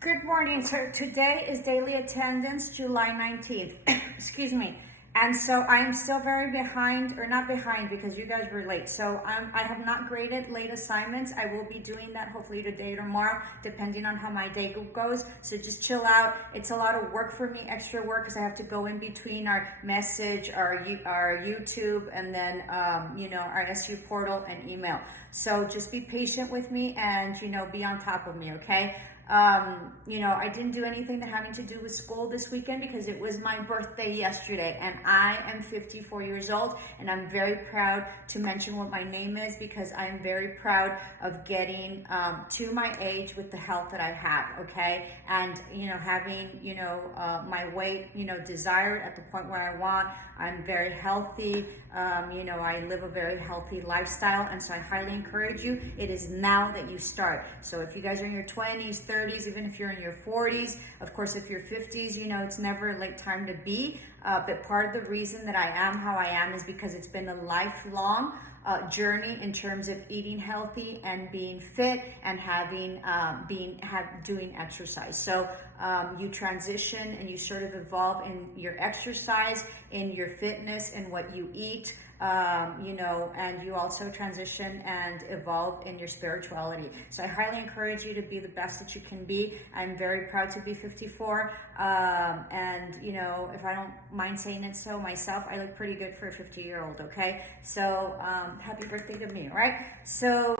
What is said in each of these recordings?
Good morning. So today is daily attendance, July 19th. Excuse me. And so I'm still very behind, or not behind because you guys were late. So I have not graded late assignments. I will be doing that hopefully today or tomorrow, depending on how my day goes. So just chill out. It's a lot of work for me, extra work, because I have to go in between our message, our YouTube, and then, our SU portal and email. So just be patient with me and, be on top of me, okay? I didn't do anything having to do with school this weekend because it was my birthday yesterday, and I am 54 years old, and I'm very proud to mention what my name is because I'm very proud of getting to my age with the health that I have, okay? And, having, my weight, desired at the point where I want. I'm very healthy. I live a very healthy lifestyle, and so I highly encourage you. It is now that you start. So if you guys are in your 20s, 30s, even if you're in your 40s, of course, if you're 50s, it's never a late time to be. But part of the reason that I am how I am is because it's been a lifelong journey in terms of eating healthy and being fit and doing exercise. So you transition and you sort of evolve in your exercise, in your fitness, and what you eat. And you also transition and evolve in your spirituality. So I highly encourage you to be the best that you can be. I'm very proud to be 54. If I don't mind saying it so myself, I look pretty good for a 50-year-old, okay? So happy birthday to me, right? So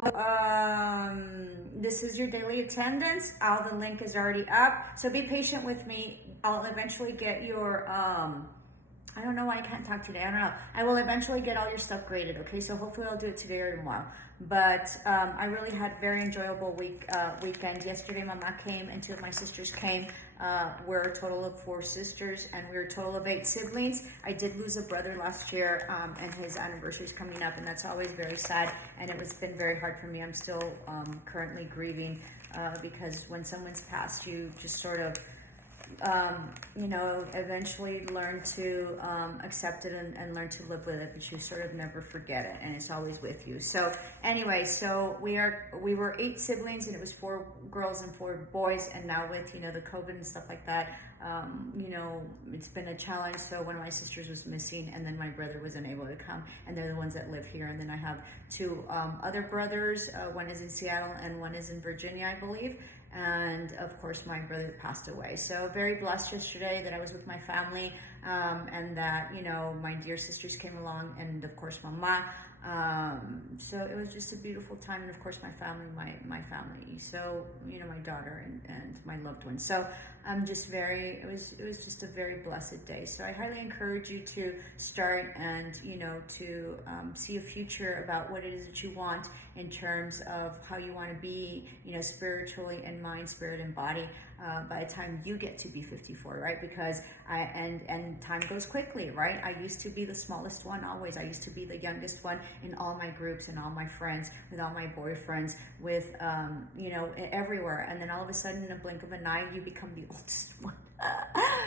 this is your daily attendance. All the link is already up. So be patient with me. I'll eventually get your I don't know why I can't talk today. I don't know. I will eventually get all your stuff graded, okay? So hopefully I'll do it today or tomorrow. But I really had a very enjoyable weekend. Yesterday, Mama came and two of my sisters came. We're a total of 4 sisters, and we're a total of 8 siblings. I did lose a brother last year, and his anniversary is coming up, and that's always very sad. And it's been very hard for me. I'm still currently grieving because when someone's passed, you just sort of eventually learn to accept it and learn to live with it, but you sort of never forget it, and it's always with you. So anyway, we were 8 siblings, and it was 4 girls and 4 boys, and now with the COVID and stuff like that, it's been a challenge. So one of my sisters was missing, and then my brother wasn't able to come, and they're the ones that live here. And then I have 2 other brothers. One is in Seattle and one is in Virginia, I believe. And of course my brother passed away. So very blessed yesterday that I was with my family, and that my dear sisters came along, and of course Mama. So it was just a beautiful time, and of course my family, my family. So my daughter and my loved ones. So I'm just it was just a very blessed day. So I highly encourage you to start and to see a future about what it is that you want in terms of how you want to be, spiritually, and mind, spirit, and body. By the time you get to be 54, right? Because and time goes quickly, right? I used to be the smallest one always. I used to be the youngest one in all my groups and all my friends, with all my boyfriends, with everywhere. And then all of a sudden, in a blink of an eye, you become the oldest one.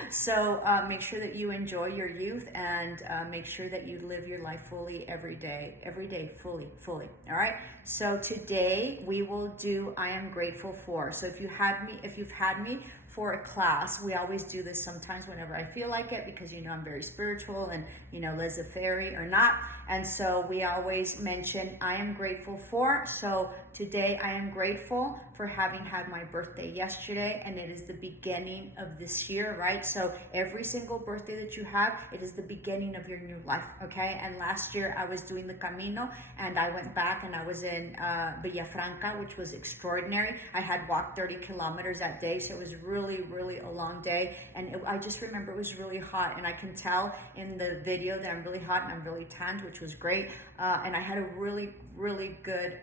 So make sure that you enjoy your youth, and make sure that you live your life fully every day, fully. All right. So today we will do I am grateful for. So if you've had me for a class, we always do this sometimes whenever I feel like it, because I'm very spiritual and laissez-faire or not. And so we always mention I am grateful for. So today I am grateful for having had my birthday yesterday, and it is the beginning of this year, right? So every single birthday that you have, it is the beginning of your new life, okay? And last year I was doing the Camino, and I went back and I was in Villafranca, which was extraordinary. I had walked 30 kilometers that day, so it was really, really a long day. And I just remember it was really hot, and I can tell in the video that I'm really hot and I'm really tanned, which was great. And I had a really, really good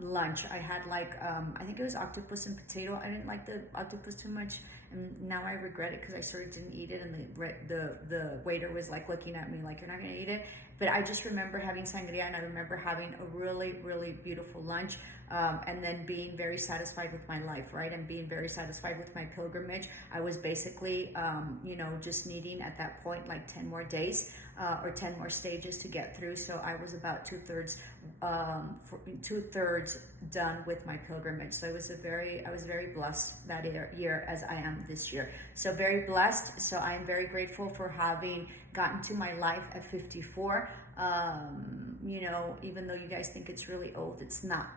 lunch. I had I think it was octopus and potato. I didn't like the octopus too much, and now I regret it because I sort of didn't eat it, and the waiter was looking at me like, you're not gonna eat it. But I just remember having sangria, and I remember having a really, really beautiful lunch, and then being very satisfied with my life, right? And being very satisfied with my pilgrimage. I was basically, just needing at that point like 10 more days or 10 more stages to get through. So I was about two-thirds done with my pilgrimage. So I was very blessed that year, as I am this year. So very blessed. So I am very grateful for having gotten to my life at 54. Even though you guys think it's really old, it's not.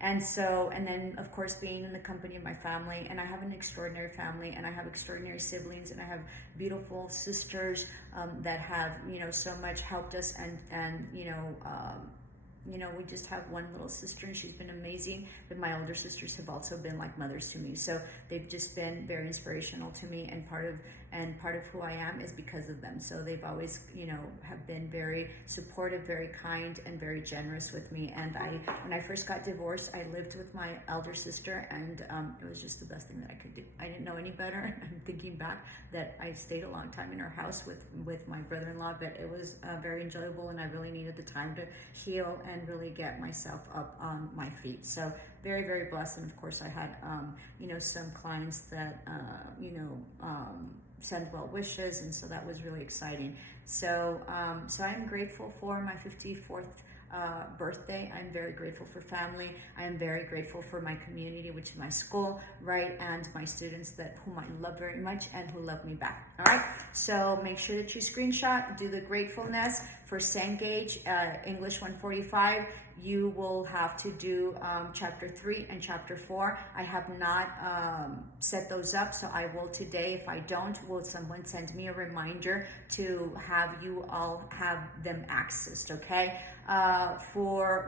And then of course being in the company of my family, and I have an extraordinary family, and I have extraordinary siblings, and I have beautiful sisters that have, so much helped us, and we just have one little sister, and she's been amazing. But my older sisters have also been like mothers to me. So they've just been very inspirational to me, and part of who I am is because of them. So they've always, have been very supportive, very kind, and very generous with me. And when I first got divorced, I lived with my elder sister, and it was just the best thing that I could do. I didn't know any better. I'm thinking back that I stayed a long time in her house with my brother-in-law, but it was very enjoyable, and I really needed the time to heal and really get myself up on my feet. So very, very blessed. And of course I had, some clients that, send well wishes. And so that was really exciting. So I'm grateful for my 54th birthday. I'm very grateful for family. I am very grateful for my community, which is my school, right? And my students whom I love very much and who love me back. All right. So make sure that you screenshot, do the gratefulness for Cengage, English 145. You will have to do chapter 3 and chapter 4. I have not set those up, so I will today. If I don't, will someone send me a reminder to have you all have them accessed, okay?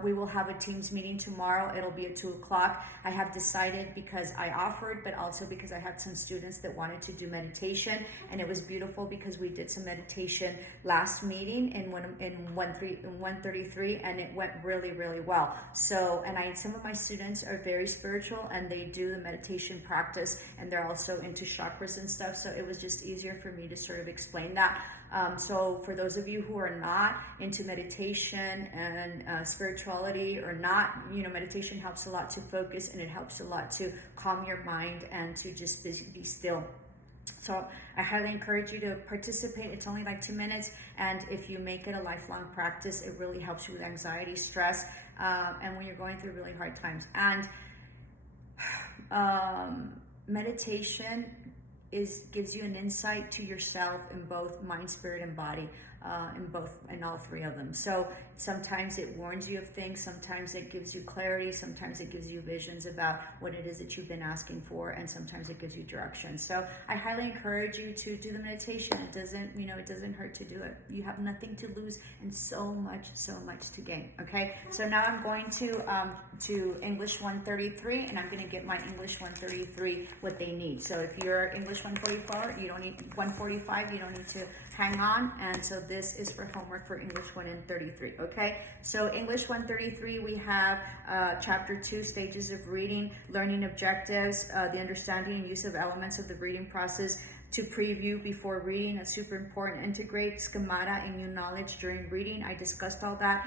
We will have a Teams meeting tomorrow. It'll be at 2:00. I have decided, because I offered, but also because I had some students that wanted to do meditation, and it was beautiful because we did some meditation last meeting in 133, and it went really, really well. So, some of my students are very spiritual, and they do the meditation practice, and they're also into chakras and stuff. So it was just easier for me to sort of explain that. So for those of you who are not into meditation and spirituality, or not, meditation helps a lot to focus, and it helps a lot to calm your mind and to just be still. So I highly encourage you to participate. It's only like 2 minutes, and if you make it a lifelong practice, it really helps you with anxiety, stress, and when you're going through really hard times. And meditation gives you an insight to yourself in both mind, spirit, and body, in all three of them. So sometimes it warns you of things, sometimes it gives you clarity, sometimes it gives you visions about what it is that you've been asking for, and sometimes it gives you direction. So I highly encourage you to do the meditation. It doesn't hurt to do it. You have nothing to lose and so much to gain. Okay, so now I'm going to English 133, and I'm going to get my English 133 what they need. So if you're English 144, you don't need 145, you don't need to hang on. And so this is for homework for English 133. Okay, so English 133, we have chapter 2, stages of reading, learning objectives, the understanding and use of elements of the reading process, to preview before reading, it's super important. Integrate schemata and new knowledge during reading. I discussed all that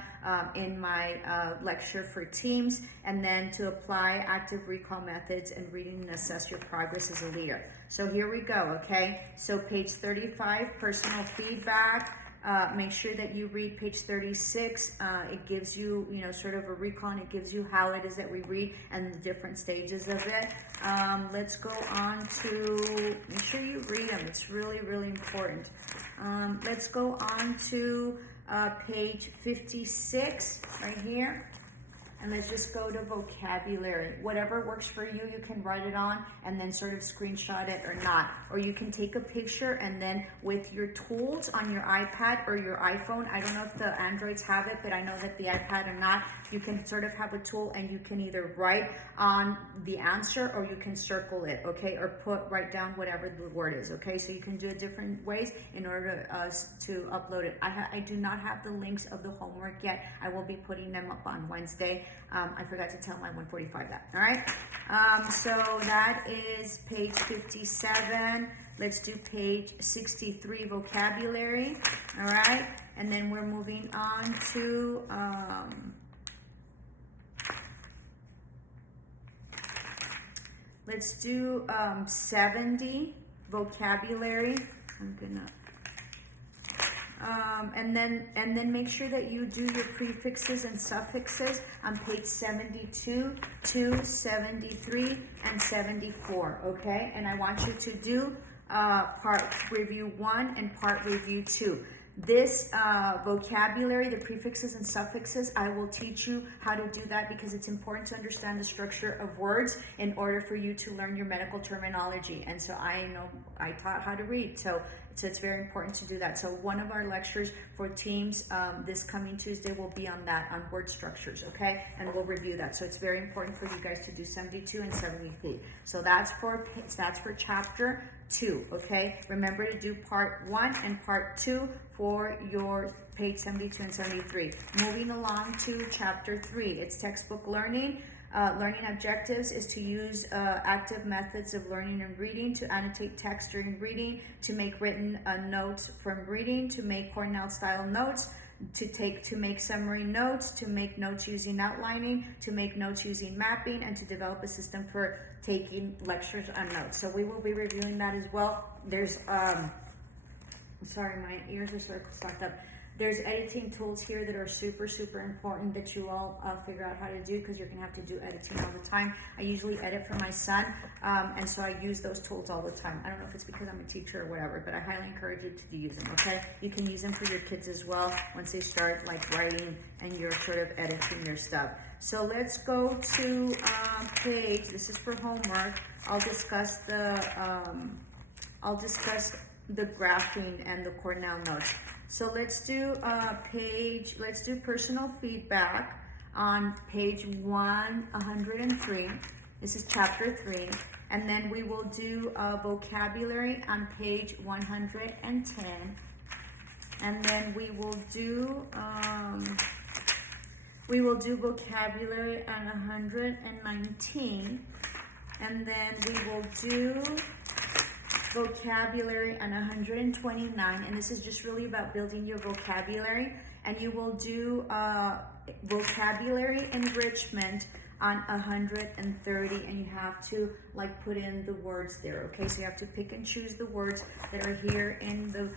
in my lecture for teams. And then to apply active recall methods and reading and assess your progress as a leader. So here we go, okay? So page 35, personal feedback. Make sure that you read page 36. It gives you, sort of a recall, and it gives you how it is that we read and the different stages of it. Let's go on to, make sure you read them. It's really, really important. Let's go on to page 56 right here. And let's just go to vocabulary. Whatever works for you, you can write it on and then sort of screenshot it or not. Or you can take a picture, and then with your tools on your iPad or your iPhone, I don't know if the Androids have it, but I know that the iPad or not, you can sort of have a tool, and you can either write on the answer or you can circle it, okay? Or write down whatever the word is, okay? So you can do it different ways in order to upload it. I do not have the links of the homework yet. I will be putting them up on Wednesday. I forgot to tell my 145 that. All right. So that is page 57. Let's do page 63, vocabulary. All right. And then we're moving on to let's do 70, vocabulary. I'm gonna and then make sure that you do your prefixes and suffixes on page 72, 73, and 74. Okay, and I want you to do part review 1 and part review 2. This vocabulary, the prefixes and suffixes, I will teach you how to do that because it's important to understand the structure of words in order for you to learn your medical terminology. And so I taught how to read, so it's very important to do that. So one of our lectures for teams this coming Tuesday will be on that, on word structures, okay? And we'll review that. So it's very important for you guys to do 72 and 73. So that's for chapter 2, okay? Remember to do part 1 and part 2 for your page 72 and 73. Moving along to chapter 3, it's textbook learning. Learning objectives is to use active methods of learning and reading, to annotate text during reading, to make written notes from reading, to make Cornell style notes, to make summary notes, to make notes using outlining, to make notes using mapping, and to develop a system for taking lectures and notes. So we will be reviewing that as well. There's I'm sorry, my ears are sort of stopped up. There's editing tools here that are super, super important that you all figure out how to do, because you're going to have to do editing all the time. I usually edit for my son, and so I use those tools all the time. I don't know if it's because I'm a teacher or whatever, but I highly encourage you to use them, okay? You can use them for your kids as well once they start like writing and you're sort of editing their stuff. So let's go to page, this is for homework. I'll discuss the graphing and the Cornell notes. So let's do personal feedback on page 103. This is chapter 3. And then we will do vocabulary on page 110. And then we will do vocabulary on 119. And then we will do vocabulary on 129, and this is just really about building your vocabulary. And you will do vocabulary enrichment on 130, and you have to like put in the words there, okay? So you have to pick and choose the words that are here in the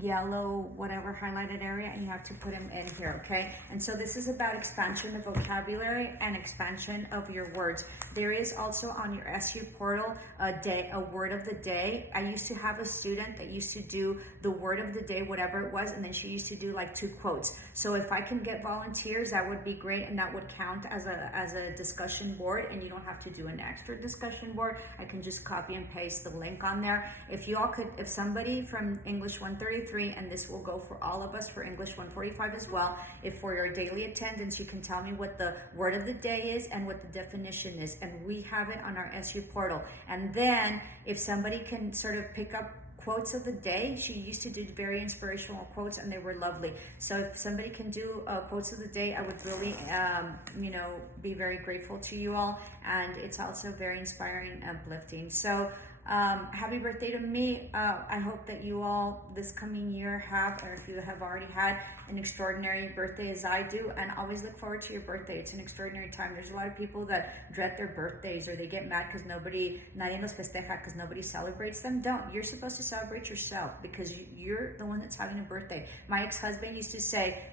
yellow whatever highlighted area, and you have to put them in here, okay? And so this is about expansion of vocabulary and expansion of your words. There is also on your SU portal a word of the day. I used to have a student that used to do the word of the day, whatever it was, and then she used to do like 2 quotes. So if I can get volunteers, that would be great, and that would count as a discussion board, and you don't have to do an extra discussion board. I can just copy and paste the link on there. If somebody from English 133, and this will go for all of us for English 145 as well, if for your daily attendance, you can tell me what the word of the day is and what the definition is, and we have it on our SU portal. And then if somebody can sort of pick up quotes of the day, she used to do very inspirational quotes, and they were lovely. So if somebody can do quotes of the day, I would really be very grateful to you all, and it's also very inspiring and uplifting. So happy birthday to me. I hope that you all this coming year have, or if you have already had, an extraordinary birthday as I do, and always look forward to your birthday. It's an extraordinary time. There's a lot of people that dread their birthdays, or they get mad because nadie los festeja, because nobody celebrates them. Don't. You're supposed to celebrate yourself, because you're the one that's having a birthday. My ex-husband used to say,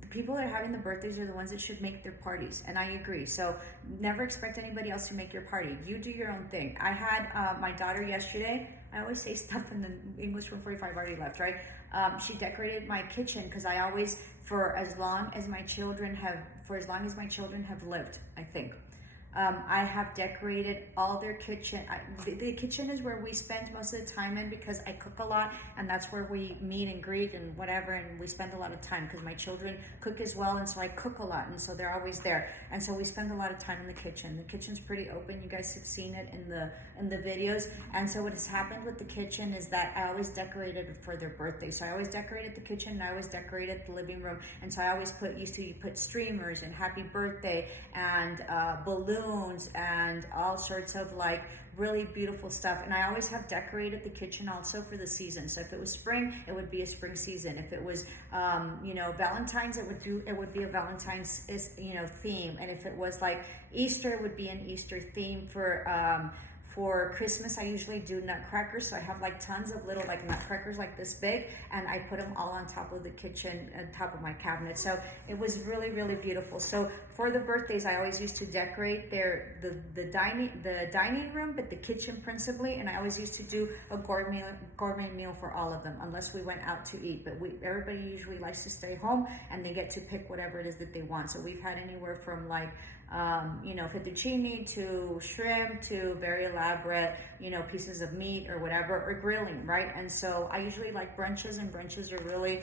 the people that are having the birthdays are the ones that should make their parties, and I agree. So never expect anybody else to make your party. You do your own thing. I had my daughter yesterday. I always say stuff in the English 145 already left, right? She decorated my kitchen, because I always, for as long as my children have lived, I think, I have decorated all their kitchen. The kitchen is where we spend most of the time in, because I cook a lot, and that's where we meet and greet and whatever, and we spend a lot of time because my children cook as well, and so I cook a lot, and so they're always there, and so we spend a lot of time in the kitchen. The kitchen's pretty open. You guys have seen it in the videos. And so what has happened with the kitchen is that I always decorated it for their birthday. So I always decorated the kitchen, and I always decorated the living room, and so I always used to put streamers and happy birthday and balloons and all sorts of like really beautiful stuff. And I always have decorated the kitchen also for the season. So if it was spring, it would be a spring season. If it was Valentine's, it would be a Valentine's theme. And if it was like Easter, it would be an Easter theme. For Christmas, I usually do nutcrackers. So I have like tons of little like nutcrackers like this big, and I put them all on top of the kitchen, on top of my cabinet. So it was really, really beautiful. So for the birthdays, I always used to decorate the dining room, but the kitchen principally. And I always used to do a gourmet meal for all of them, unless we went out to eat. But everybody usually likes to stay home, and they get to pick whatever it is that they want. So we've had anywhere from like fettuccine to shrimp to very elaborate, pieces of meat or whatever, or grilling, right? And so I usually like brunches, and brunches are really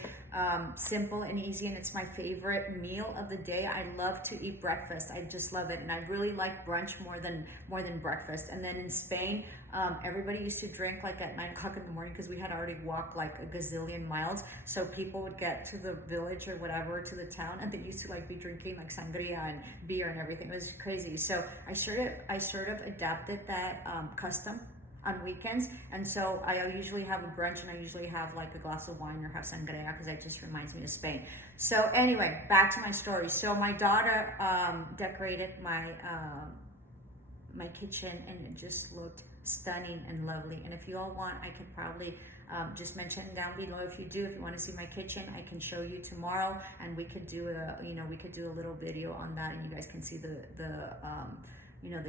simple and easy, and it's my favorite meal of the day. I love to eat breakfast. I just love it, and I really like brunch more than breakfast. And then in Spain, everybody used to drink like at 9 o'clock in the morning, because we had already walked like a gazillion miles. So people would get to the village or whatever, to the town, and they used to like be drinking like sangria and beer and everything. It was crazy. So I sort of adapted that custom on weekends, and so I usually have a brunch, and I usually have like a glass of wine or have sangria, because it just reminds me of Spain. So anyway, back to my story. So my daughter decorated my kitchen, and it just looked stunning and lovely. And if you all want, I could probably just mention down below. If you want to see my kitchen, I can show you tomorrow, and we could do a little video on that, and you guys can see the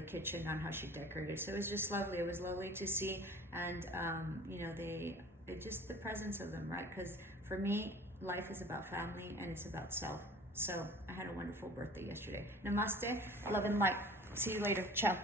kitchen on how she decorated. So it was just lovely. It was lovely to see, and just the presence of them, right? Because for me, life is about family, and it's about self. So I had a wonderful birthday yesterday. Namaste, love and light. See you later. Ciao.